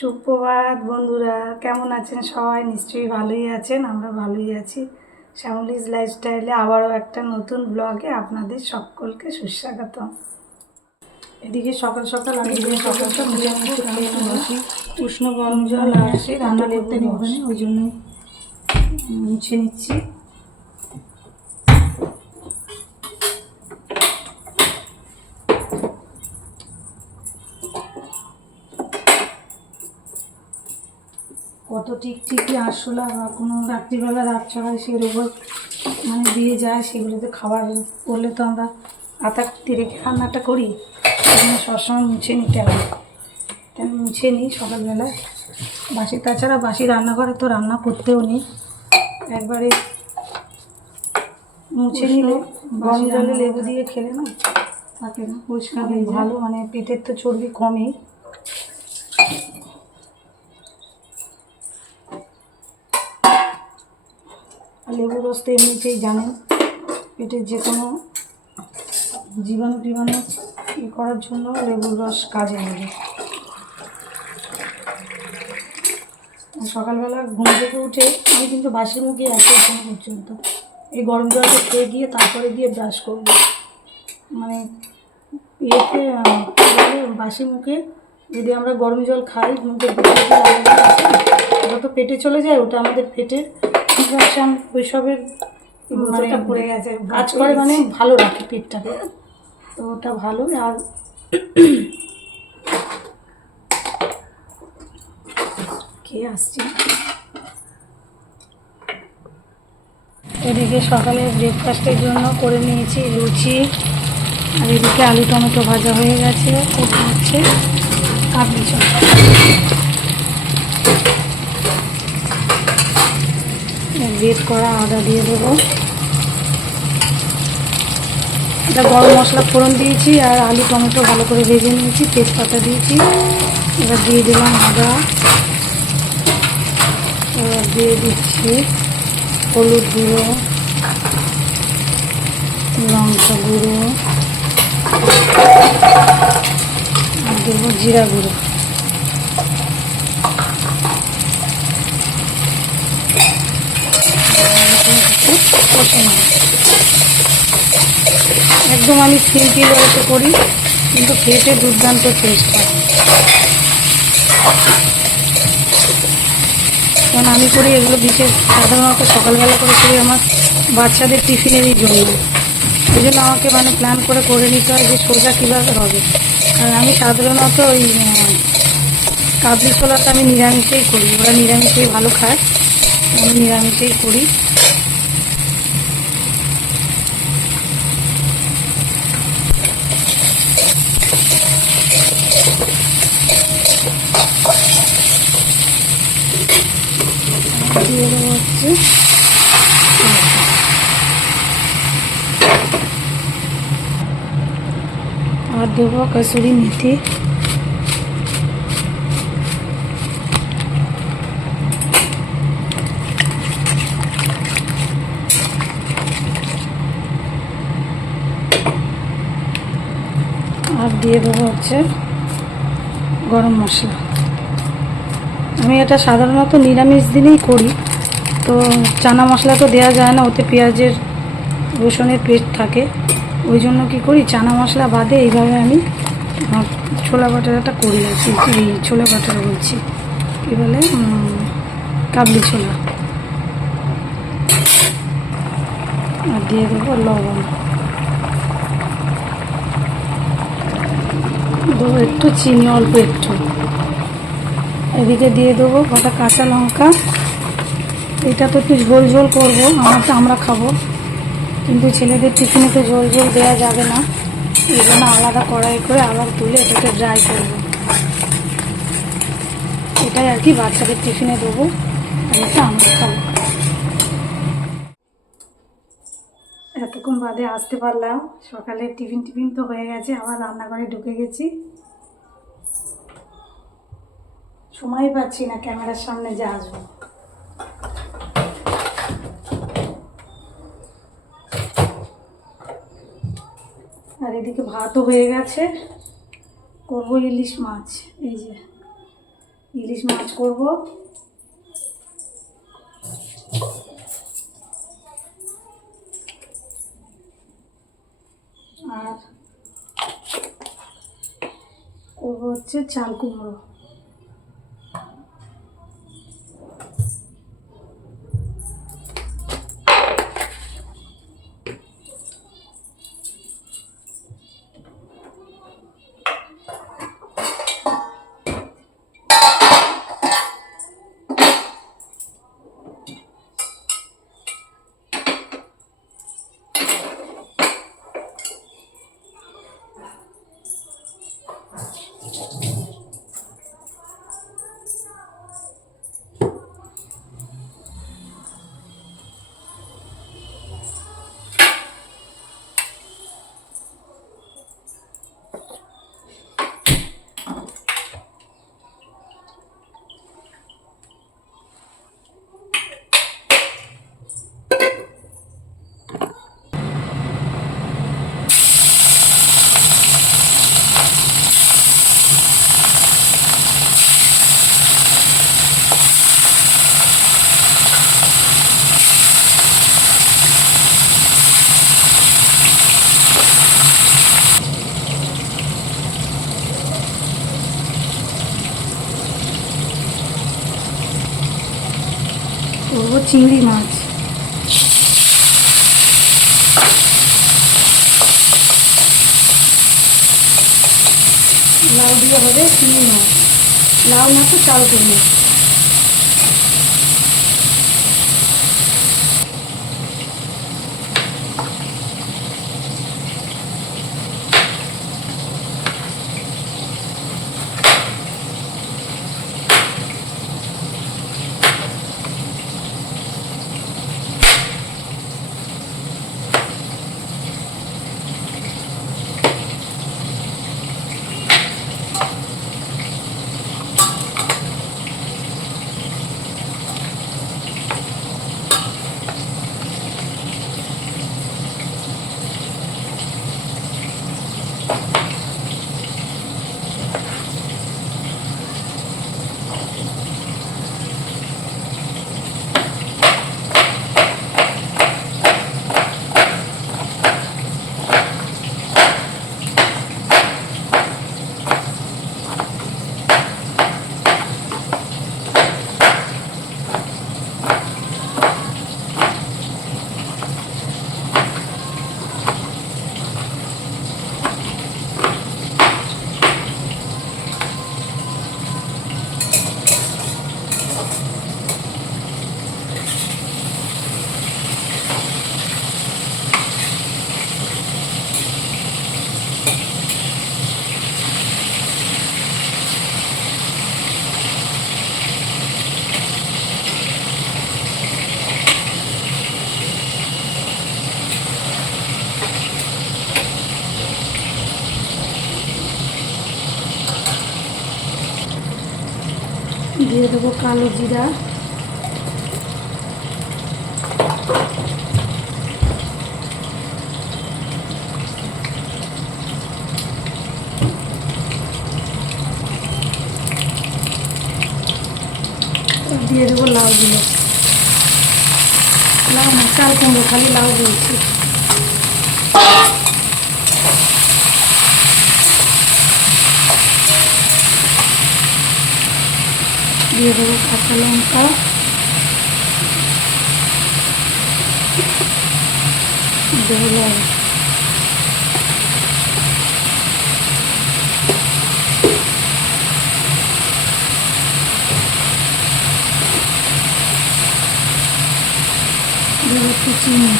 সুপ্রভাত বন্ধুরা, কেমন আছেন সবাই? নিশ্চয়ই ভালোই আছেন, আমরা ভালোই আছি। শ্যামলিজ লাইফস্টাইলে আবারও একটা নতুন ব্লগে আপনাদের সকলকে সুস্বাগত। এদিকে সকাল সকাল আমি উষ্ণ গরম জল আর রান্না করতে নেই, ওই জন্য মুছে নিচ্ছি। কত টিকটিকি আরশোলা বা কোনো রাত্রিবেলা রাত চড়ায় সেগুলো দিয়ে যায়, সেগুলোতে খাবার করলে তো আমরা আতাকটি রেখে রান্নাটা করি, সেজন্য সবসময় মুছে নিতে হবে। আমি মুছে নিই সকালবেলায়। তাছাড়া বাসি রান্নাঘরে তো রান্না করতেও নেই, একবারে মুছে নিলে গরম জলে লেবু দিয়ে খেলে না থাকে না, পরিষ্কার ভালো, পেটের তো চর্বি কমে। লেবুর রস তো এমনিতেই জানেন পেটের যে কোনো জীবাণু করার জন্য লেবুর রস কাজে লাগে। সকালবেলা ঘুম থেকে উঠে আমি কিন্তু বাসি মুখে আছি এখনো পর্যন্ত। এই গরম জলটা খেয়ে গিয়ে তারপরে গিয়ে ব্রাশ করবো। ইয়েতে বাসি মুখে যদি আমরা গরম জল খাই, মুখের ওটা তো পেটে চলে যায়, ওটা আমাদের পেটের ইনফেকশন ওইসবের পড়ে গেছে, কাজ করে, ভালো রাখে পেটটাকে, তো ওটা ভালো। আর খেয়ে আসছি। এদিকে সকালে ব্রেকফাস্টের জন্য করে নিয়েছি লুচি, আর এদিকে আলু টমেটো ভাজা হয়ে গেছে। ওটা হচ্ছে কাবলি ছোলা। গ্রেট করা আদা দিয়ে দেবো। এটা গরম মশলা ফোড়ন দিয়েছি, আর আলু টমেটো ভালো করে ভেজে নিয়েছি, তেজপাতা দিয়েছি। এবার দিয়ে দিলাম আদা, এবার দিয়ে দিচ্ছি হলুদ গুঁড়ো, লঙ্কা গুঁড়ো, আর দেবো জিরা গুঁড়ো। একদম আমি সিম্পল ওয়াইতে করি, কিন্তু খেতে দুর্দান্ত টেস্ট হয়। কারণ আমি করি এগুলো বিশেষ সাধারণত সকালবেলা করে করি আমার বাচ্চাদের টিফিনেরই জন্য। এই জন্য আমাকে প্ল্যান করে নিতে হয় যে সোজা কীভাবে হবে। আর আমি সাধারণত ওই কাবলি ছোলাটা আমি নিরামিষেই করি, ওরা নিরামিষেই ভালো খায়, আমি নিরামিষেই করি। দিয়ে দেবো হচ্ছে আর দেবো কসুরি মেথি। আর দিয়ে দেবো হচ্ছে গরম মশলা। আমি এটা সাধারণত নিরামিষ দিনেই করি, তো চানা মশলা তো দেওয়া যায় না, ওতে পেঁয়াজের রসুনের পেস্ট থাকে, ওই জন্য কী করি চানা মশলা বাদে এইভাবে আমি ছোলা বাটারাটা করি আর কি। এই ছোলা বাটারা বলছি, কী বলে, কাবলি ছোলা। আর দিয়ে দেবো লবণ, দেবো একটু চিনি, অল্প একটু। এদিকে দিয়ে দেবো কটা কাঁচা লঙ্কা। এটা তো একটু ঝোল ঝোল করবো, আমরা খাবো, কিন্তু ছেলেদের টিফিনে তো ঝোল ঝোল দেওয়া যাবে না, এই জন্য আলাদা কড়াই করে আবার তুলে এটাকে ড্রাই করবো। এটাই আর কি বাচ্চাদের টিফিনে দেবো, আর এটা আমরা খাবো। এতক্ষণ বাদে আসতে পারলাম, সকালের টিফিন তো হয়ে গেছে, আবার রান্নাঘরে ঢুকে গেছি। সময় পাচ্ছি না ক্যামেরার সামনে যে আসবো। আর এদিকে ভাতও হয়ে গেছে, করবো ইলিশ মাছ। এই যে ইলিশ মাছ করব। আর করবো হচ্ছে চাল কুমড়ো। করবো চিংড়ি মাছ। লাউ দিয়ে হবে চিংড়ি মাছ। লাউ না তো চাল কুমড়ো। দিয়ে দেবো কালো জিরা, দিয়ে দেবো লাউগুলো। লাউ না, চাল কুমড়ো, খালি লাউ বলছি। দিয়ে দেবো কাঁচা লঙ্কা, দেবো লবণ। দেবো একটু চিনি।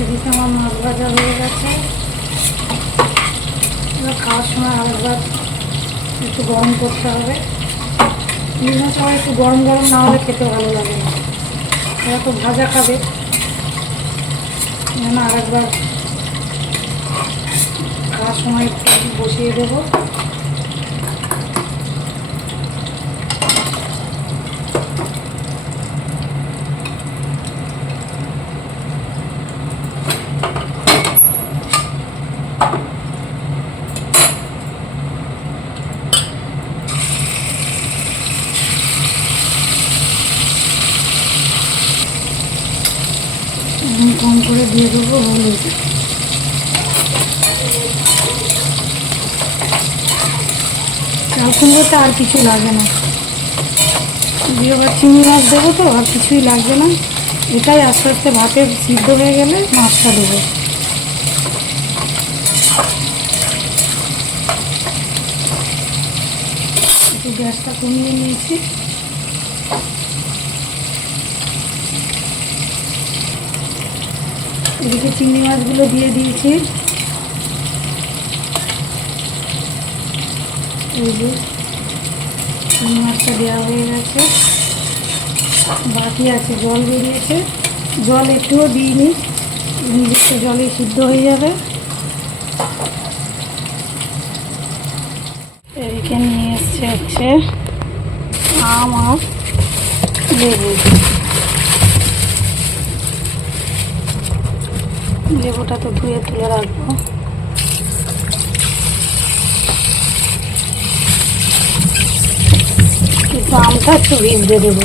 এদিকে আমার মাছ ভাজা হয়ে গেছে। এবার খাওয়ার সময় আরেকবার একটু গরম করতে হবে। ইলিশ মাছ আবার একটু গরম গরম না হলে খেতে ভালো লাগে না। এরা তো ভাজা খাবে, না আরেকবার খাওয়ার সময় একটু বসিয়ে দেবো। কম করে দিয়ে দেবো হলুদ। চাল কুমড়োতে আর কিছু লাগে না, দিয়ে আবার চিংড়ি মাছ দেবো তো আর কিছুই লাগবে না। এটাই আস্তে আস্তে ভাতে সিদ্ধ হয়ে গেলে মাছটা দেবো। একটু গ্যাসটা কমিয়ে নিয়েছি। এদিকে চিংড়ি মাছগুলো দিয়ে দিয়েছি। এই যে চিংড়ি মাছটা দেওয়া হয়ে গেছে, বাকি আছে জল বেরিয়েছে, জল একটুও দিইনি, নিজস্ব জলে সিদ্ধ হয়ে যাবে। এদিকে নিয়ে এসছে হচ্ছে আম আর লেবু। লেবুটা তো ধুয়ে তুলে রাখবো। কিন্তু আমটা একটু ভিজতে দেবো।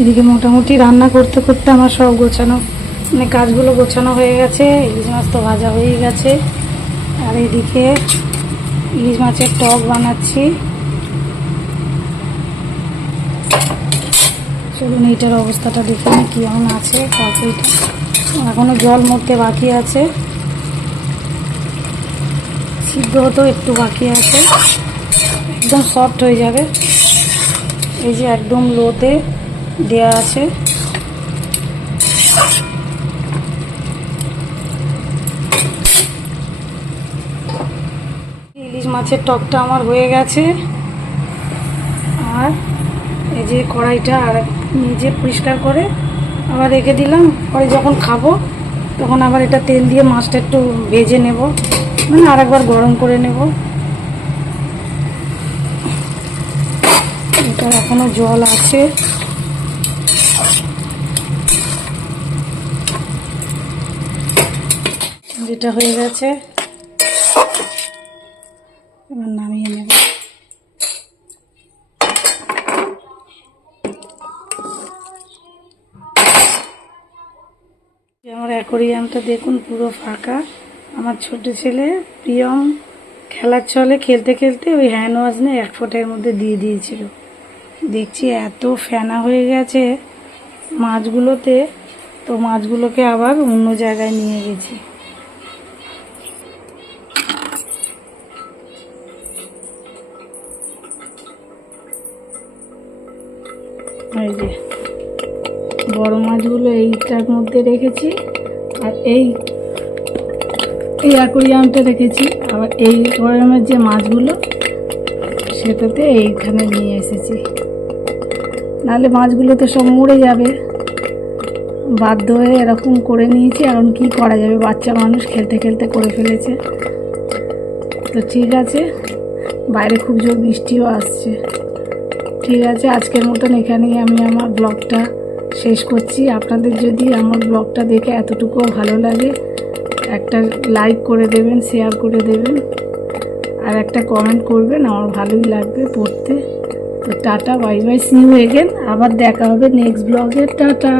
এদিকে মোটামুটি রান্না করতে করতে আমার সব গোছানো, মানে কাজগুলো গোছানো হয়ে গেছে। ইলিশ মাছ তো ভাজা হয়ে গেছে, আর এদিকে ইলিশ মাছের টক বানাচ্ছি। চলুন এইটার অবস্থাটা দেখে নিই কেমন আছে। তরকারিটা এখনো জল মরতে বাকি আছে, সিদ্ধ হতেও একটু বাকি আছে, একদম সফট হয়ে যাবে। এই যে একদম লোতে দেয়া আছে। ইলিশ মাছের টকটা আমার হয়ে গেছে, আর এই যে কড়াইটা আর নিজে পরিষ্কার করে আবার রেখে দিলাম। পরে যখন খাবো তখন আবার এটা তেল দিয়ে মাছটা একটু ভেজে নেব, মানে আরেকবার গরম করে নেব। এটা এখনো জল আছে। যেটা হয়ে গেছে এবার নামিয়ে নেব। আমার অ্যাকোরিয়ামটা দেখুন পুরো ফাঁকা। আমার ছোট ছেলে প্রিয়ম খেলার ছলে খেলতে খেলতে ওই হ্যান্ড ওয়াশ নিয়ে 1 ফুটের মধ্যে দিয়ে দিয়েছিল। দেখছি এত ফেনা হয়ে গেছে মাছগুলোতে, তো মাছগুলোকে আবার অন্য জায়গায় নিয়ে গেছি। এই যে বড় মাছগুলো এইটার মধ্যে রেখেছি, আর এই অ্যাকোরিয়ামটা রেখেছি। আবার এই অ্যাকোরিয়ামের যে মাছগুলো সেটাতে এইখানে নিয়ে এসেছি, নাহলে মাছগুলো তো সব মরে যাবে। বাধ্য হয়ে এরকম করে নিয়েছি, এখন কি করা যাবে, বাচ্চা মানুষ খেলতে খেলতে করে ফেলেছে। তো ঠিক আছে, বাইরে খুব জোর বৃষ্টিও আসছে। ঠিক আছে, আজকের মতন এখানেই আমি আমার ব্লগটা শেষ করছি। আপনাদের যদি আমার ব্লগটা দেখে এতটুকুও ভালো লাগে, একটা লাইক করে দেবেন, শেয়ার করে দেবেন, আর একটা কমেন্ট করবেন, আমার ভালোই লাগবে পড়তে। তো tata, bye bye, see you again. আবার দেখা হবে নেক্সট ব্লগে। টাটা।